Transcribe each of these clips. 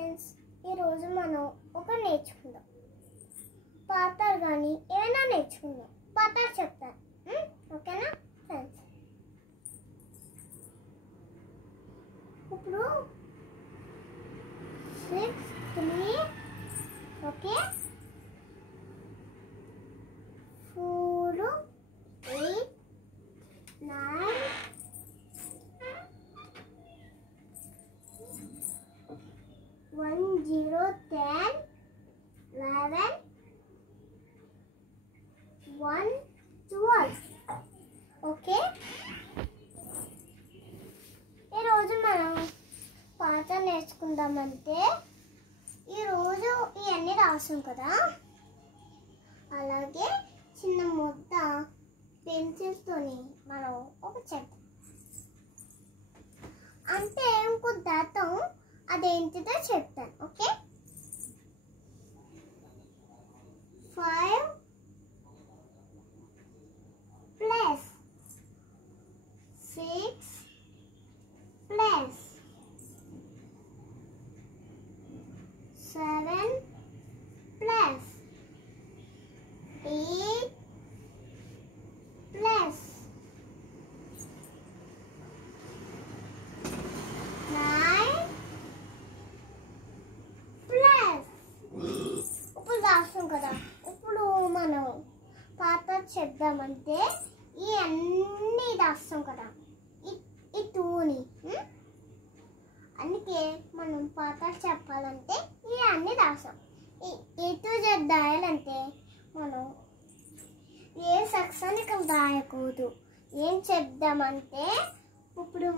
Friends, ఈరోజు మనం ఒక నేర్చుకుందాం. పాఠాలు కానీ ఏమైనా నేర్చుకుందాం. పాఠాలు చెప్తాను, ఓకేనా ఫ్రెండ్స్? ఇప్పుడు 6 3 ఓకే, 4 8 9 1 0 10 11 1 12 ఓకే. ఈరోజు మనం పాఠం నేర్చుకుందామంటే ఈరోజు ఇవన్నీ రాసాం కదా, అలాగే చిన్న ముద్ద పెన్సిల్స్తోని మనం ఒక చేద్దాం. అంటే ఇంకో దాతం అదేంటిదో చెప్తాను, okay? 5 plus 6 plus 7 plus 8 plus 9 plus. ఇప్పుడు రాస్తాం కదా, ఇప్పుడు మనం పాత చెప్దామంటే ఇవన్నీ రాస్తాం కదా, ఈ టూని. అందుకే మనం పాఠాలు చెప్పాలంటే ఇవన్నీ రాసాం. ఏ టు జెడ్ రాయాలంటే మనం ఏ సెక్షన్ ఇక్కడ రాయకూడదు. ఏం చెప్దామంటే ఇప్పుడు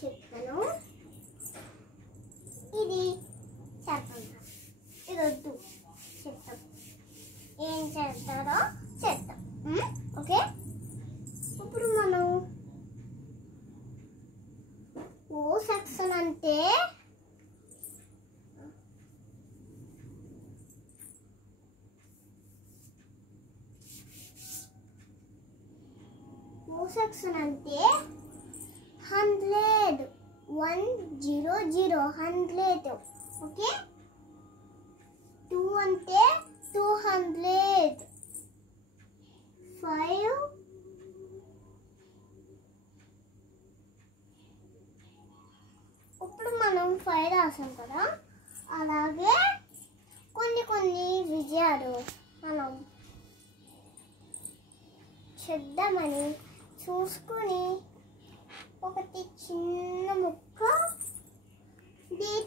చెప్తాను. ఇది చెప్పండి, ఇది వద్దు, చెప్తాం. ఏం చేస్తారో చెప్తాం, ఓకే? ఇప్పుడు మనం ఓ సెక్షన్ అంటే సెక్షన్ అంటే 100 100 100, ఓకే? 2 అంటే 200, 5 ఇప్పుడు మనం 5 రాసాం కదా, అలాగే కొన్ని విజయాలు మనం చేద్దామని చూసుకొని ఒకటి చిన్న ముక్క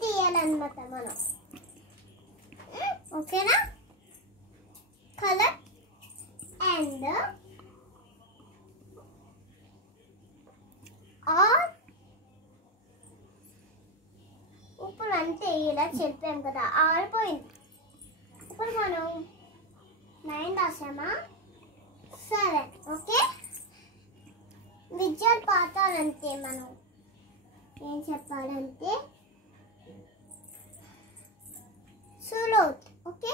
తీయాలన్నమాట మనం, ఓకేనా? కలర్ అండ్ ఆర్ ఇప్పుడు అంటే ఇలా చెప్పాం కదా, ఆరిపోయింది. ఇప్పుడు మనం 9 రాసామా, 7, ఓకే? విద్యాలు పాఠాలంటే మనం ఏం చెప్పాలంటే సులోత్, ఓకే?